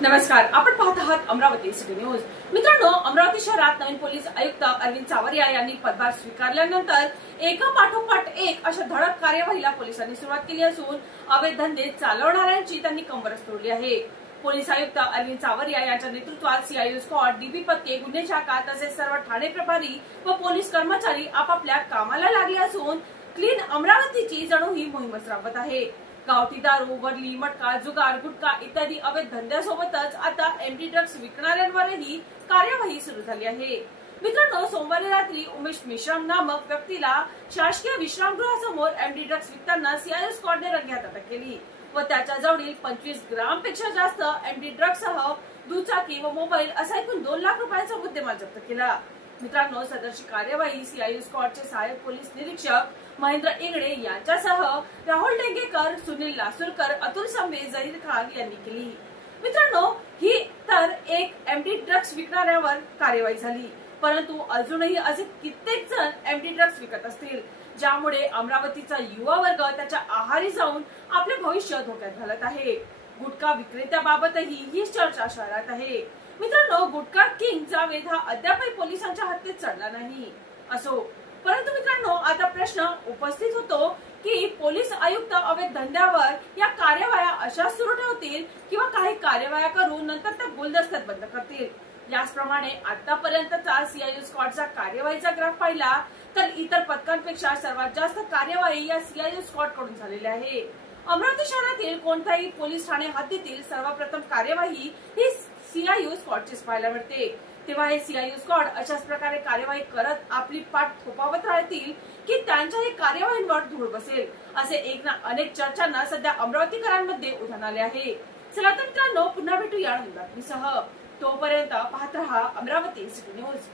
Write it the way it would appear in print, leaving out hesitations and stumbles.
नमस्कार, आपण पाहत आहात अमरावती सिटी न्यूज। मित्रांनो, अमरावती शहरात नवीन पोलीस आयुक्त अरविंद सावरिया यांनी पदभार स्वीकारल्यानंतर एका पाठोपाठ एक अशा धडक कार्यवाहीला पोलिसांनी सुरुवात केली असून अवैध धंदे चालवणाऱ्यांची त्यांनी कंबरच तोडली आहे। पोलीस आयुक्त अरविंद सावरिया यांच्या नेतृत्वात सीआययू स्क्वॉड, डीबी पथके, गुन्हे शाखा तसेच सर्व ठाणे प्रभारी व पोलीस कर्मचारी आपापल्या कामाला लागले असून क्लीन अमरावतीची जणू ही मोहीमच राबवत आहे। गावठी दारू, वरली, मटका, जुगार, गुटखा इत्यादी अवैध धंद्यासोबतच आता एमडी ड्रग्ज विकणाऱ्यांवरही कार्यवाही सुरू झाली आहे। मित्रांनो, सोमवारी रात्री उमेश मेश्राम नामक व्यक्तीला शासकीय विश्रामगृहासमोर एमडी ड्रग्ज विकताना सीआययू स्क्वॉडने रंगेहात अटक केली व त्याच्या जवळील 25 ग्राम पेक्षा जास्त एमडी ड्रग्जसह दुचाकी व मोबाईल असा एकूण 2 लाख रुपयांचा मुद्देमाल जप्त केला। मित्रांनो, सदरची कार्यवाही सीआययू स्क्वॉडचे सहाय्यक पोलीस निरीक्षक महेंद्र इंगळे यांच्यासह राहुल डेंगेकर, सुनील लासूरकर, अतुल संबे, जहीर खान यांनी केली। मित्रांनो, ही तर एक एमडी ड्रग्ज विकणाऱ्यावर कार्यवाही झाली, परंतु अजूनही असे कित्येक जण एमडी ड्रग्ज विकत असतील, ज्यामुळे अमरावतीचा युवा वर्ग त्याच्या आहारी जाऊन आपले भविष्य धोक्यात घालत आहे। गुटखा विक्रेत्याबाबतही ही चर्चा शहरात आहे। मित्रांनो, गुटखा किंगचा वेध हा अद्यापही पोलिसांच्या हातात चढला नाही असो, परंतु मित्रांनो, आता प्रश्न उपस्थित होतो की पोलीस आयुक्त अवैध धंद्यावर या कार्यवाह्या अशा सुरू ठेवतील किंवा काही कार्यवाह्या करून नंतर त्या गुलदस्त्यात बंद करतील। याचप्रमाणे आतापर्यंतचा सीआययू स्क्वॉडचा कार्यवाहीचा ग्राफ पाहिला तर इतर पथकांपेक्षा सर्वात जास्त कार्यवाही या सीआययू स्क्वॉड कडून झालेली आहे। अमरावती शहरातील कोणत्याही पोलीस ठाणे हद्दीतील सर्वप्रथम कार्यवाही ही सीआययू स्क्वॉडचीच पाहायला मिळते। तेव्हा हे सीआययू स्क्वॉड अशाच प्रकारे कार्यवाही करत आपली पाठ थोपावत राहतील की त्यांच्याही कार्यवाहींवर धूळ बसेल, असे एक ना अनेक चर्चांना सध्या अमरावतीकरांमध्ये उधाण आले आहे। चला तर मित्रांनो, पुन्हा भेटूया नवीन बातमीसह। तोपर्यंत पाहत रहा अमरावती सिटी न्यूज।